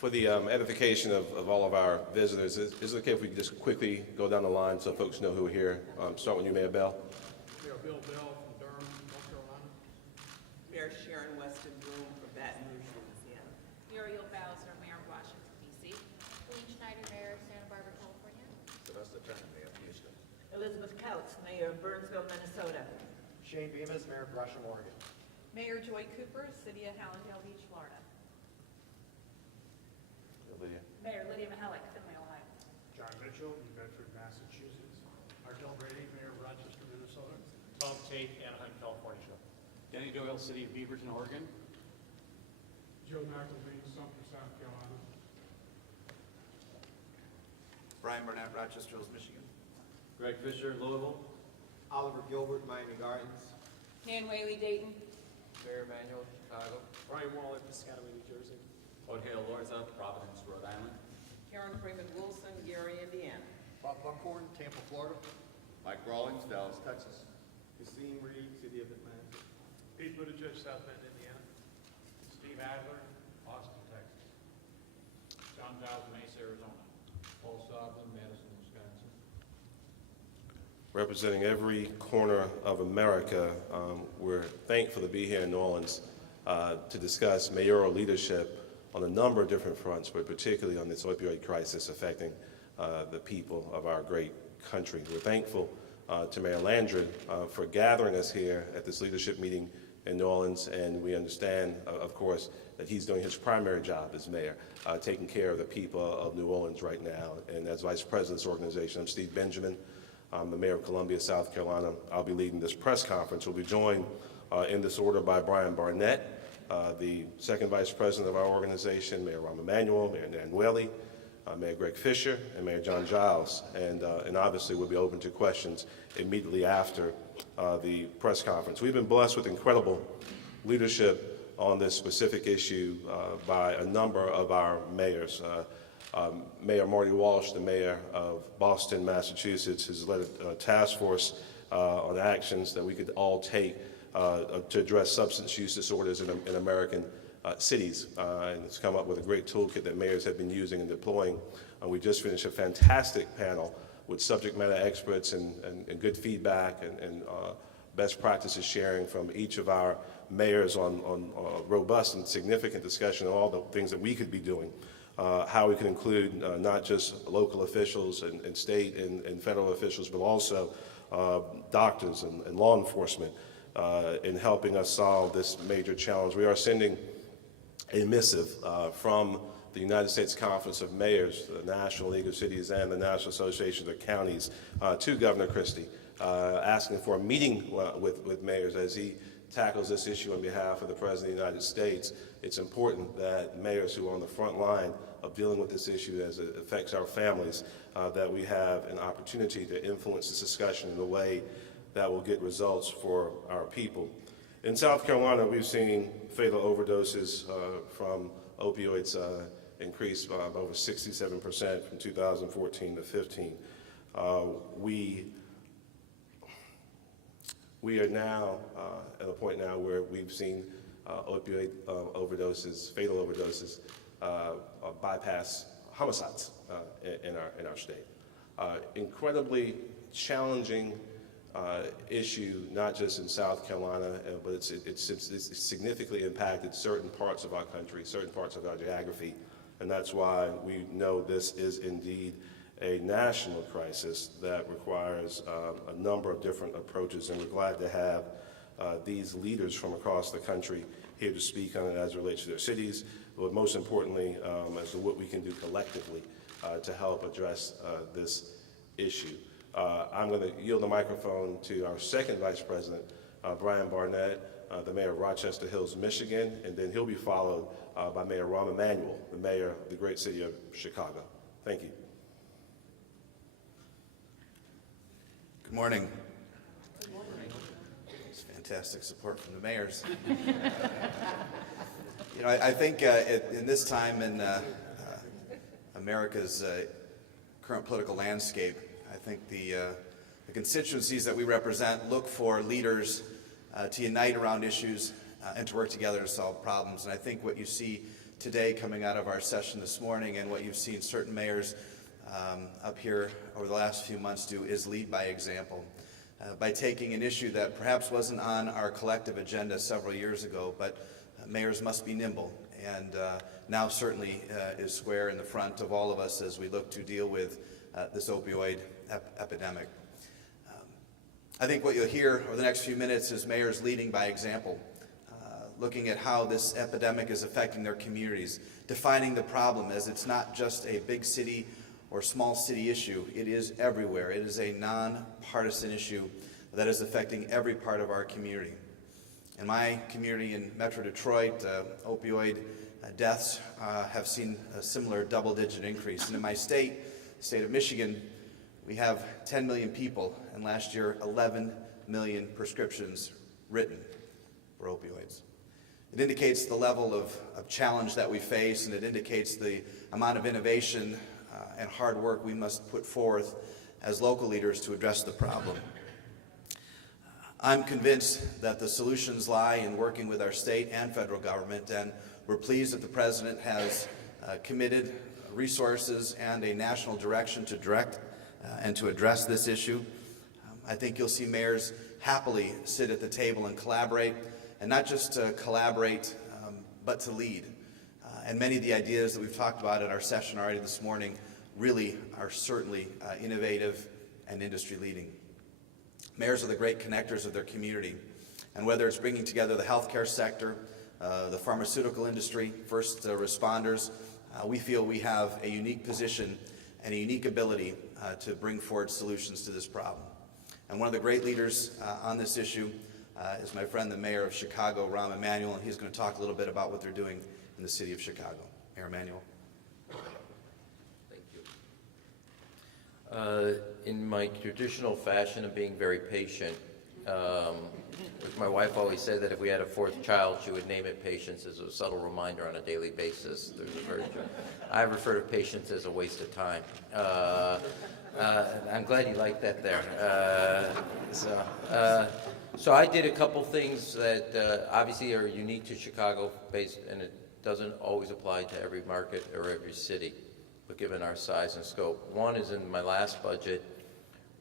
For the edification of all of our visitors, is it okay if we just quickly go down the line so folks know who are here? Start with you, Mayor Bell. Mayor Bill Bell from Durham, North Carolina. Mayor Sharon Weston Broom from Baton Rouge, Louisiana. Muriel Bowser, Mayor of Washington, D.C. Colleen Schneider, Mayor of Santa Barbara, California. Sylvester Turner, Mayor of Houston. Elizabeth Couts, Mayor of Burnsville, Minnesota. Shane Bemis, Mayor of Gresham, Oregon. Mayor Joy Cooper, City of Hallandale Beach, Florida. Lydia. Mayor Lydia Mihalik, Findlay, Ohio. John Mitchell, New Bedford, Massachusetts. Ardell Brady, Mayor of Rochester, Minnesota. Tom Tate, Anaheim, California. Danny Doyle, City of Beaverton, Oregon. Joe McElveen, Sumter, South Carolina. Brian Burnett, Rochester Hills, Michigan. Greg Fisher, Louisville. Oliver Gilbert, Miami Gardens. Nan Whaley, Dayton. Mayor Emanuel, Chicago. Brian Waller, Piscataway, New Jersey. Odhale Lorza, Providence, Rhode Island. Karen Freeman Wilson, Gary, Indiana. Bob Buckhorn, Tampa, Florida. Mike Rawlings, Dallas, Texas. Christine Reed, City of Atlanta. Pete Buttigieg, South Bend, Indiana. Steve Adler, Austin, Texas. John Giles, Mesa, Arizona. Paul Soblin, Madison, Wisconsin. Representing every corner of America, we're thankful to be here in New Orleans to discuss mayoral leadership on a number of different fronts, but particularly on this opioid crisis affecting the people of our great country. We're thankful to Mayor Landry for gathering us here at this leadership meeting in New Orleans, and we understand, of course, that he's doing his primary job as mayor, taking care of the people of New Orleans right now. And as vice president of this organization, I'm Steve Benjamin. I'm the mayor of Columbia, South Carolina. I'll be leading this press conference. We'll be joined in this order by Brian Barnett, the second vice president of our organization, Mayor Rahm Emanuel, Mayor Nan Whaley, Mayor Greg Fisher, and Mayor John Giles. And obviously we'll be open to questions immediately after the press conference. We've been blessed with incredible leadership on this specific issue by a number of our mayors. Mayor Marty Walsh, the mayor of Boston, Massachusetts, has led a task force on actions that we could all take to address substance use disorders in American cities. And it's come up with a great toolkit that mayors have been using and deploying. We just finished a fantastic panel with subject matter experts and good feedback and best practices sharing from each of our mayors on robust and significant discussion of all the things that we could be doing. How we can include not just local officials and state and federal officials, but also doctors and law enforcement in helping us solve this major challenge. We are sending a missive from the United States Conference of Mayors, the National League of Cities, and the National Association of Counties to Governor Christie, asking for a meeting with mayors as he tackles this issue on behalf of the President of the United States. It's important that mayors who are on the front line of dealing with this issue as it affects our families, that we have an opportunity to influence this discussion in a way that will get results for our people. In South Carolina, we've seen fatal overdoses from opioids increase by over 67% from 2014 to 15. We are now at a point now where we've seen opioid overdoses, fatal overdoses, bypass homicides in our state. Incredibly challenging issue, not just in South Carolina, but it's significantly impacted certain parts of our country, certain parts of our geography, and that's why we know this is indeed a national crisis that requires a number of different approaches, and we're glad to have these leaders from across the country here to speak on it as it relates to their cities, but most importantly, as to what we can do collectively to help address this issue. I'm going to yield the microphone to our second vice president, Brian Barnett, the mayor of Rochester Hills, Michigan, and then he'll be followed by Mayor Rahm Emanuel, the mayor of the great city of Chicago. Thank you. Good morning. Good morning. It's fantastic support from the mayors. You know, I think in this time in America's current political landscape, I think the constituencies that we represent look for leaders to unite around issues and to work together to solve problems. And I think what you see today coming out of our session this morning and what you've seen certain mayors up here over the last few months do is lead by example. By taking an issue that perhaps wasn't on our collective agenda several years ago, but mayors must be nimble, and now certainly is square in the front of all of us as we look to deal with this opioid epidemic. I think what you'll hear over the next few minutes is mayors leading by example, looking at how this epidemic is affecting their communities, defining the problem as it's not just a big city or small city issue. It is everywhere. It is a nonpartisan issue that is affecting every part of our community. In my community in Metro Detroit, opioid deaths have seen a similar double-digit increase. And in my state of Michigan, we have 10 million people, and last year 11 million prescriptions written for opioids. It indicates the level of challenge that we face, and it indicates the amount of innovation and hard work we must put forth as local leaders to address the problem. I'm convinced that the solutions lie in working with our state and federal government, and we're pleased that the President has committed resources and a national direction to direct and to address this issue. I think you'll see mayors happily sit at the table and collaborate, and not just to collaborate, but to lead. And many of the ideas that we've talked about at our session already this morning really are certainly innovative and industry leading. Mayors are the great connectors of their community, and whether it's bringing together the healthcare sector, the pharmaceutical industry, first responders, we feel we have a unique position and a unique ability to bring forward solutions to this problem. And one of the great leaders on this issue is my friend, the mayor of Chicago, Rahm Emanuel, and he's going to talk a little bit about what they're doing in the city of Chicago. Mayor Emanuel. Thank you. In my traditional fashion of being very patient, which my wife always said that if we had a fourth child, she would name it Patience as a subtle reminder on a daily basis. I refer to patience as a waste of time. I'm glad you liked that there. So I did a couple things that obviously are unique to Chicago based, and it doesn't always apply to every market or every city, but given our size and scope. One is in my last budget,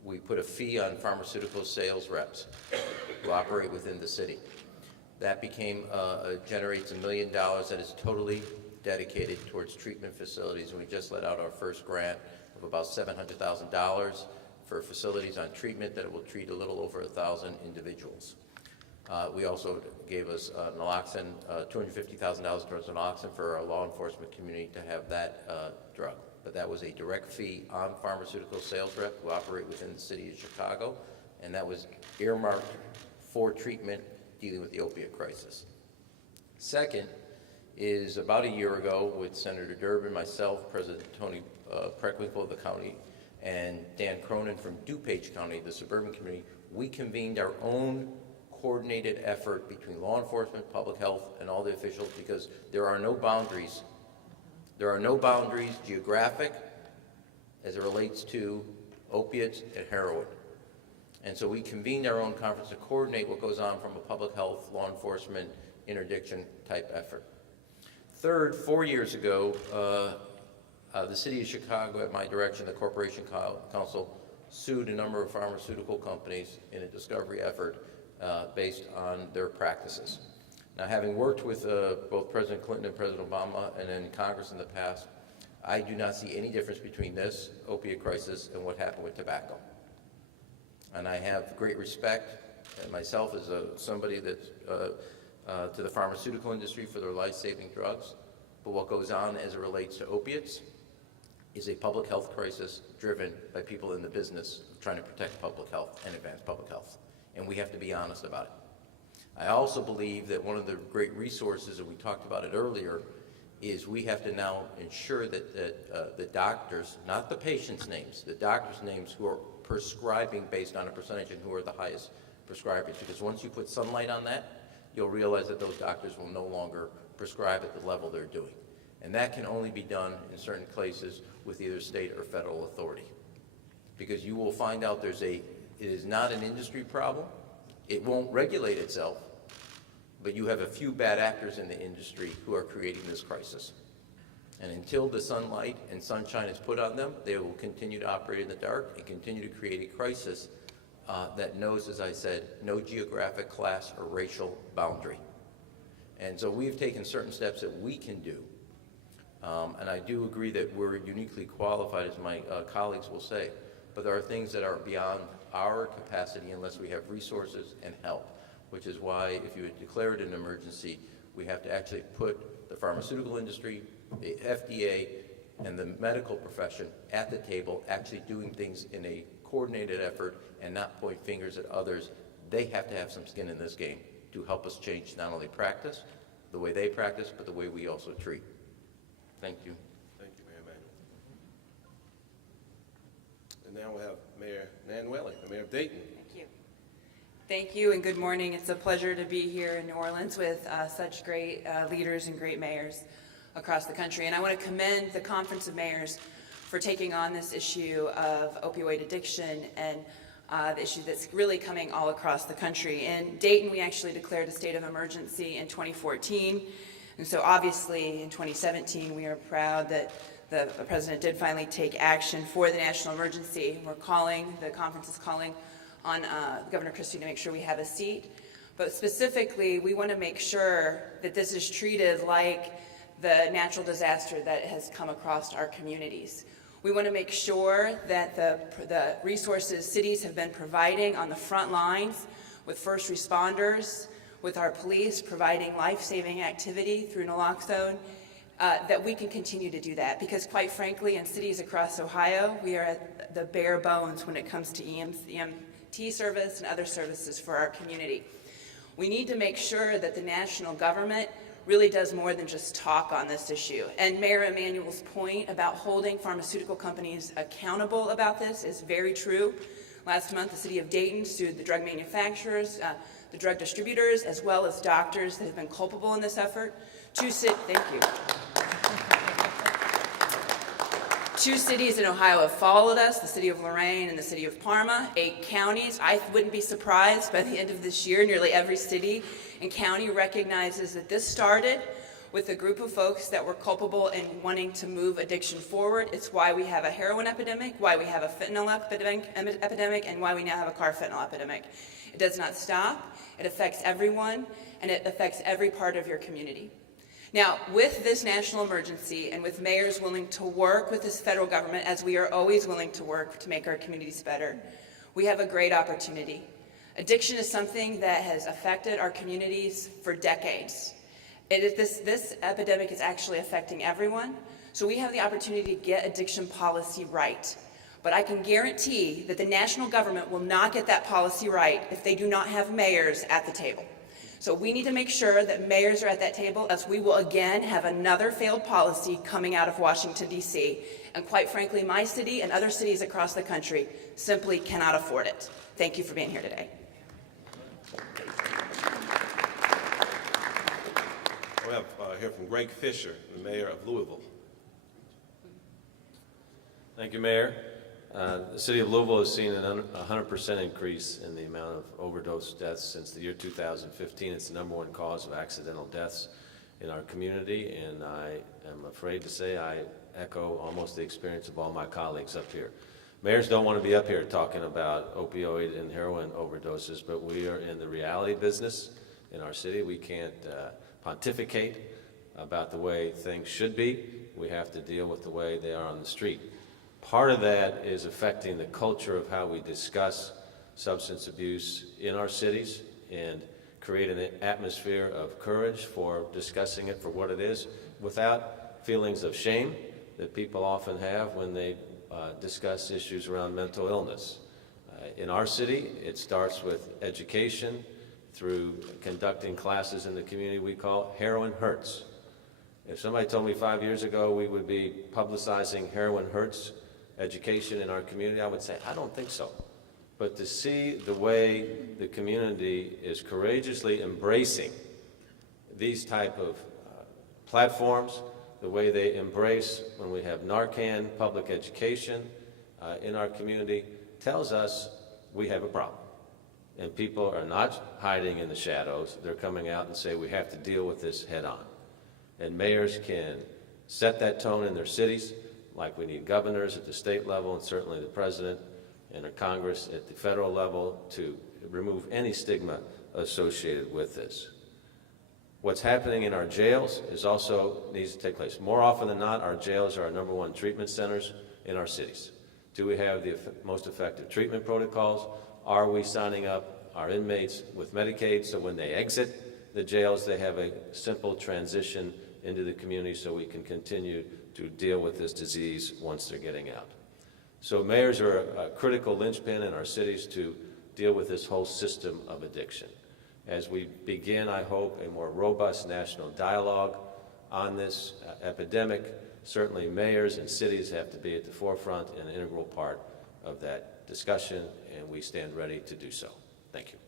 we put a fee on pharmaceutical sales reps who operate within the city. That generates $1 million that is totally dedicated towards treatment facilities, and we just let out our first grant of about $700,000 for facilities on treatment that will treat a little over 1,000 individuals. We also gave us naloxone, $250,000 towards naloxone for our law enforcement community to have that drug. But that was a direct fee on pharmaceutical sales rep who operate within the city of Chicago, and that was earmarked for treatment dealing with the opiate crisis. Second is about a year ago with Senator Durbin, myself, President Tony Preckwinkle of the county, and Dan Cronin from DuPage County, the suburban community, we convened our own coordinated effort between law enforcement, public health, and all the officials, because there are no boundaries. There are no boundaries geographic as it relates to opiates and heroin. And so we convened our own conference to coordinate what goes on from a public health, law enforcement, interdiction type effort. Third, 4 years ago, the city of Chicago, at my direction, the Corporation Council, sued a number of pharmaceutical companies in a discovery effort based on their practices. Now, having worked with both President Clinton and President Obama and in Congress in the past, I do not see any difference between this opiate crisis and what happened with tobacco. And I have great respect, myself as somebody that's to the pharmaceutical industry for their life-saving drugs, but what goes on as it relates to opiates is a public health crisis driven by people in the business trying to protect public health and advance public health. And we have to be honest about it. I also believe that one of the great resources, and we talked about it earlier, is we have to now ensure that the doctors, not the patients' names, the doctors' names who are prescribing based on a percentage and who are the highest prescribers. Because once you put sunlight on that, you'll realize that those doctors will no longer prescribe at the level they're doing. And that can only be done in certain places with either state or federal authority. Because you will find out it is not an industry problem. It won't regulate itself. but you have a few bad actors in the industry who are creating this crisis. And until the sunlight and sunshine is put on them, they will continue to operate in the dark and continue to create a crisis that knows, as I said, no geographic, class, or racial boundary. And so we've taken certain steps that we can do. And I do agree that we're uniquely qualified, as my colleagues will say, but there are things that are beyond our capacity unless we have resources and help, which is why if you declare it an emergency, we have to actually put the pharmaceutical industry, the FDA, and the medical profession at the table, actually doing things in a coordinated effort and not point fingers at others. They have to have some skin in this game to help us change not only practice, the way they practice, but the way we also treat. Thank you. Thank you, Mayor Emanuel. And now we'll have Mayor Nan Whaley, the Mayor of Dayton. Thank you. Thank you and good morning. It's a pleasure to be here in New Orleans with such great leaders and great mayors across the country. And I want to commend the Conference of Mayors for taking on this issue of opioid addiction and the issue that's really coming all across the country. In Dayton, we actually declared a state of emergency in 2014. And so obviously in 2017, we are proud that the president did finally take action for the national emergency. The conference is calling on Governor Christie to make sure we have a seat. But specifically, we want to make sure that this is treated like the natural disaster that has come across our communities. We want to make sure that the resources cities have been providing on the front lines with first responders, with our police providing life-saving activity through naloxone, that we can continue to do that. Because quite frankly, in cities across Ohio, we are at the bare bones when it comes to EMT service and other services for our community. We need to make sure that the national government really does more than just talk on this issue. And Mayor Emanuel's point about holding pharmaceutical companies accountable about this is very true. Last month, the city of Dayton sued the drug manufacturers, the drug distributors, as well as doctors that have been culpable in this effort. Thank you. 2 cities in Ohio have followed us, the city of Lorain and the city of Parma. 8 counties. I wouldn't be surprised by the end of this year, nearly every city and county recognizes that this started with a group of folks that were culpable in wanting to move addiction forward. It's why we have a heroin epidemic, why we have a fentanyl epidemic, and why we now have a carfentanyl epidemic. It does not stop. It affects everyone, and it affects every part of your community. Now, with this national emergency and with mayors willing to work with this federal government, as we are always willing to work to make our communities better, we have a great opportunity. Addiction is something that has affected our communities for decades. This epidemic is actually affecting everyone, so we have the opportunity to get addiction policy right. But I can guarantee that the national government will not get that policy right if they do not have mayors at the table. So we need to make sure that mayors are at that table, as we will again have another failed policy coming out of Washington, D.C. And quite frankly, my city and other cities across the country simply cannot afford it. Thank you for being here today. We'll have hear from Greg Fisher, the mayor of Louisville. Thank you, Mayor. The city of Louisville has seen a 100% increase in the amount of overdose deaths since the year 2015. It's the #1 cause of accidental deaths in our community, and I am afraid to say I echo almost the experience of all my colleagues up here. Mayors don't want to be up here talking about opioid and heroin overdoses, but we are in the reality business in our city. We can't pontificate about the way things should be. We have to deal with the way they are on the street. Part of that is affecting the culture of how we discuss substance abuse in our cities and create an atmosphere of courage for discussing it for what it is without feelings of shame that people often have when they discuss issues around mental illness. In our city, it starts with education through conducting classes in the community we call Heroin Hurts. If somebody told me 5 years ago we would be publicizing Heroin Hurts education in our community, I would say, I don't think so. But to see the way the community is courageously embracing these type of platforms, the way they embrace when we have Narcan public education in our community, tells us we have a problem. And people are not hiding in the shadows. They're coming out and say we have to deal with this head on. And mayors can set that tone in their cities, like we need governors at the state level and certainly the president and a Congress at the federal level to remove any stigma associated with this. What's happening in our jails is also needs to take place. More often than not, our jails are our #1 treatment centers in our cities. Do we have the most effective treatment protocols? Are we signing up our inmates with Medicaid so when they exit the jails, they have a simple transition into the community so we can continue to deal with this disease once they're getting out? So mayors are a critical linchpin in our cities to deal with this whole system of addiction. As we begin, I hope, a more robust national dialogue on this epidemic, certainly mayors and cities have to be at the forefront and an integral part of that discussion, and we stand ready to do so. Thank you.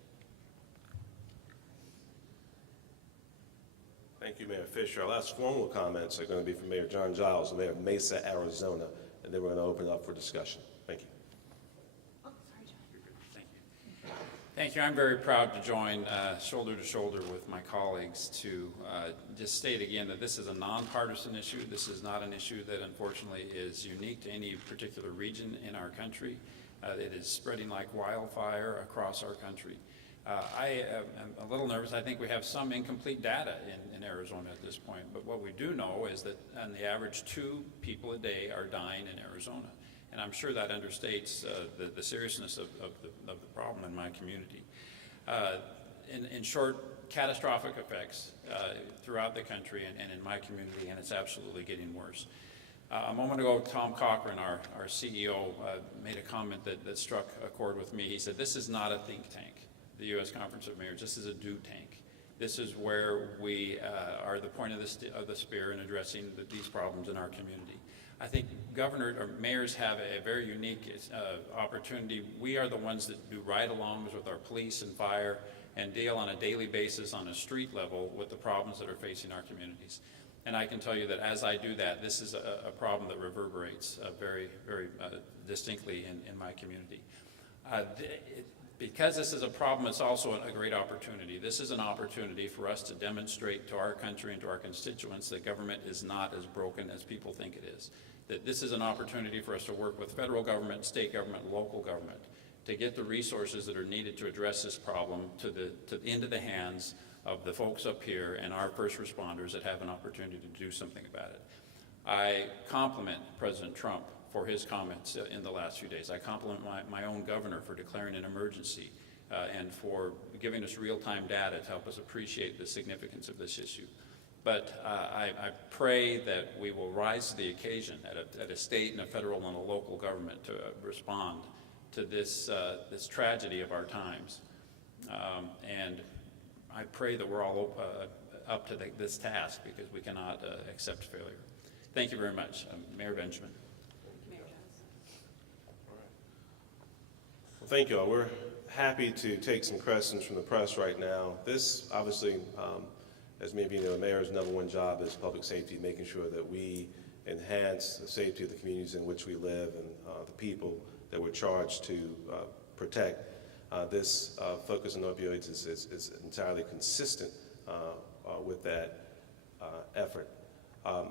Thank you, Mayor Fisher. Our last formal comments are going to be from Mayor John Giles, the Mayor of Mesa, Arizona, and then we're going to open it up for discussion. Thank you. Thank you. I'm very proud to join shoulder to shoulder with my colleagues to just state again that this is a nonpartisan issue. This is not an issue that unfortunately is unique to any particular region in our country. It is spreading like wildfire across our country. I am a little nervous. I think we have some incomplete data in Arizona at this point, but what we do know is that on the average 2 people a day are dying in Arizona. And I'm sure that understates the seriousness of the problem in my community. In short, catastrophic effects throughout the country and in my community, and it's absolutely getting worse. A moment ago, Tom Cochran, our CEO, made a comment that struck a chord with me. He said, this is not a think tank, the U.S. Conference of Mayors. This is a do tank. This is where we are the point of the spear in addressing these problems in our community. I think mayors have a very unique opportunity. We are the ones that do ride-alongs with our police and fire and deal on a daily basis on a street level with the problems that are facing our communities. And I can tell you that as I do that, this is a problem that reverberates very, very distinctly in my community. Because this is a problem, it's also a great opportunity. This is an opportunity for us to demonstrate to our country and to our constituents that government is not as broken as people think it is. That this is an opportunity for us to work with federal government, state government, local government, to get the resources that are needed to address this problem into the hands of the folks up here and our first responders that have an opportunity to do something about it. I compliment President Trump for his comments in the last few days. I compliment my own governor for declaring an emergency and for giving us real-time data to help us appreciate the significance of this issue. But I pray that we will rise to the occasion at a state and a federal and a local government to respond to this tragedy of our times. And I pray that we're all up to this task because we cannot accept failure. Thank you very much. Mayor Benjamin. Well, thank you all. We're happy to take some questions from the press right now. This, obviously, as many of you know, the mayor's #1 job is public safety, making sure that we enhance the safety of the communities in which we live and the people that we're charged to protect. This focus on opioids is entirely consistent with that effort.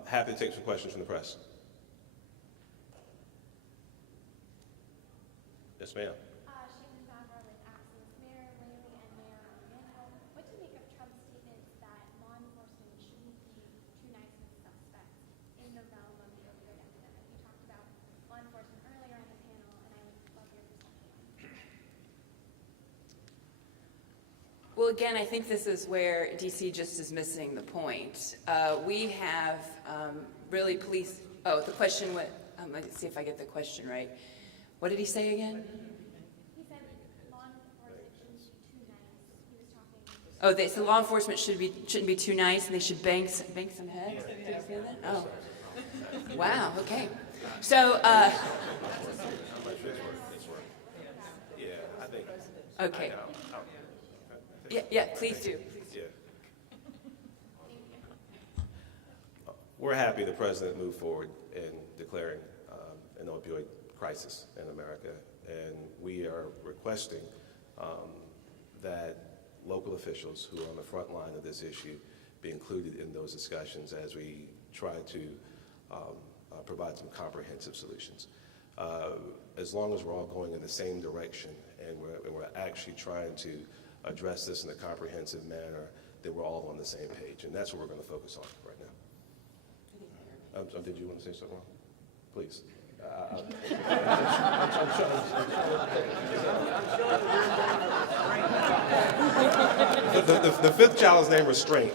Happy to take some questions from the press. Yes, ma'am. What do you make of Trump's statements that law enforcement shouldn't be too nice with suspects in the realm of the opioid epidemic? You talked about law enforcement earlier on the panel, and I would love your perspective. Well, again, I think this is where DC just is missing the point. We have really police. Oh, the question. Let's see if I get the question right. What did he say again? He said law enforcement shouldn't be too nice. He was talking. Oh, so law enforcement shouldn't be too nice, and they should bang some heads. Did you say that? Oh, wow. Okay. So. Yeah, I think. Okay. Yeah. Please do. Yeah. We're happy the president moved forward in declaring an opioid crisis in America, and we are requesting that local officials who are on the front line of this issue be included in those discussions as we try to provide some comprehensive solutions. As long as we're all going in the same direction and we're actually trying to address this in a comprehensive manner, then we're all on the same page. And that's what we're going to focus on right now. Did you want to say something wrong? Please. The fifth child's name restraint.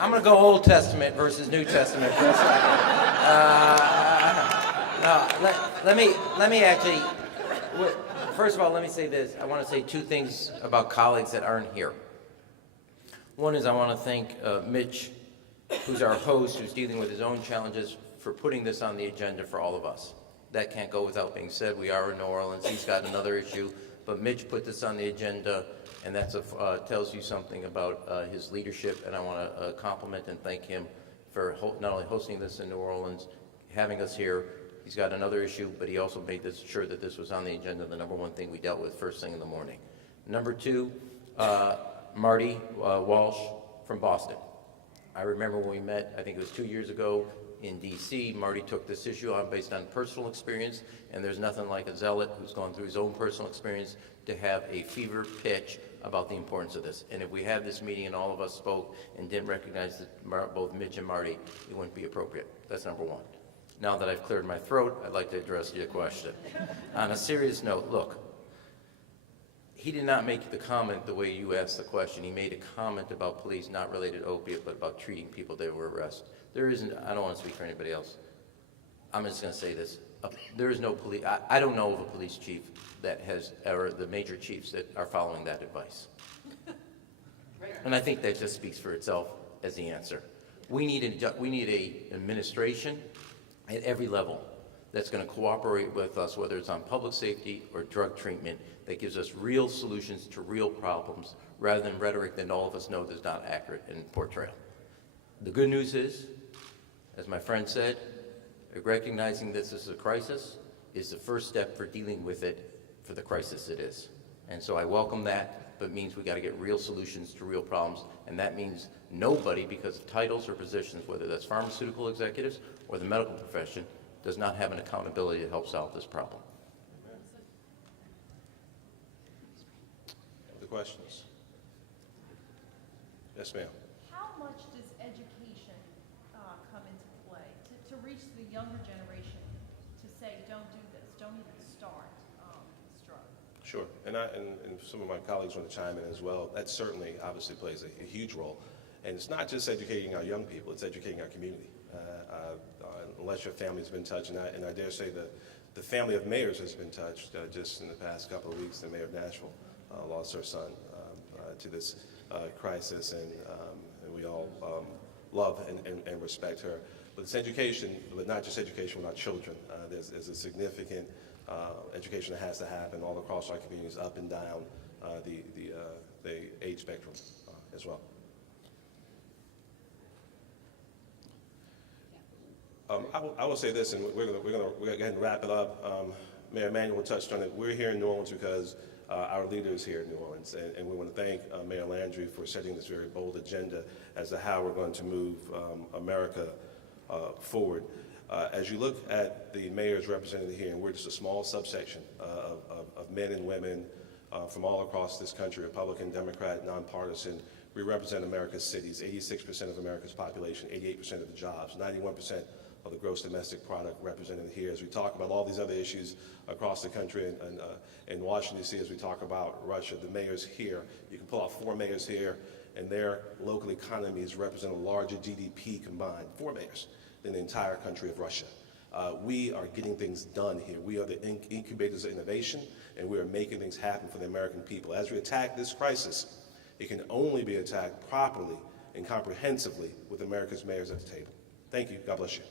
I'm going to go Old Testament versus New Testament. Let me actually, first of all, let me say this. I want to say two things about colleagues that aren't here. One is I want to thank Mitch, who's our host, who's dealing with his own challenges, for putting this on the agenda for all of us. That can't go without being said. We are in New Orleans. He's got another issue. But Mitch put this on the agenda, and that tells you something about his leadership. And I want to compliment and thank him for not only hosting this in New Orleans, having us here. He's got another issue, but he also made sure that this was on the agenda, the number one thing we dealt with first thing in the morning. Number two, Marty Walsh from Boston. I remember when we met, I think it was 2 years ago in D.C., Marty took this issue on based on personal experience, and there's nothing like a zealot who's gone through his own personal experience to have a fever pitch about the importance of this. And if we had this meeting and all of us spoke and didn't recognize that both Mitch and Marty, it wouldn't be appropriate. That's number one. Now that I've cleared my throat, I'd like to address your question. On a serious note, look, he did not make the comment the way you asked the question. He made a comment about police not related to opiate, but about treating people that were arrested. There isn't, I don't want to speak for anybody else. I'm just going to say this. There is no police, I don't know of a police chief that has, or the major chiefs that are following that advice. And I think that just speaks for itself as the answer. We need a administration at every level that's going to cooperate with us, whether it's on public safety or drug treatment, that gives us real solutions to real problems rather than rhetoric that all of us know is not accurate in portrayal. The good news is, as my friend said, recognizing this is a crisis is the first step for dealing with it for the crisis it is. And so I welcome that, but it means we got to get real solutions to real problems, and that means nobody, because of titles or positions, whether that's pharmaceutical executives or the medical profession, does not have an accountability to help solve this problem. Other questions? Yes, ma'am. How much does education come into play to reach the younger generation to say, don't do this, don't even start this drug? Sure, and some of my colleagues want to chime in as well. That certainly obviously plays a huge role. And it's not just educating our young people, it's educating our community. Unless your family's been touched, and I dare say the family of mayors has been touched. Just in the past couple of weeks, the mayor of Nashville lost her son to this crisis, and we all love and respect her. But it's education, but not just education with our children. There's a significant education that has to happen all across our communities, up and down the age spectrum as well. I will say this, and we're gonna go ahead and wrap it up. Mayor Emanuel touched on it. We're here in New Orleans because our leader is here in New Orleans, and we want to thank Mayor Landry for setting this very bold agenda as to how we're going to move America forward. As you look at the mayors represented here, and we're just a small subsection of men and women from all across this country, Republican, Democrat, nonpartisan. We represent America's cities, 86% of America's population, 88% of the jobs, 91% of the gross domestic product represented here. As we talk about all these other issues across the country and in Washington, D.C., as we talk about Russia, the mayors here, you can pull out 4 mayors here, and their local economies represent a larger GDP combined, 4 mayors, than the entire country of Russia. We are getting things done here. We are the incubators of innovation, and we are making things happen for the American people. As we attack this crisis, it can only be attacked properly and comprehensively with America's mayors at the table. Thank you. God bless you.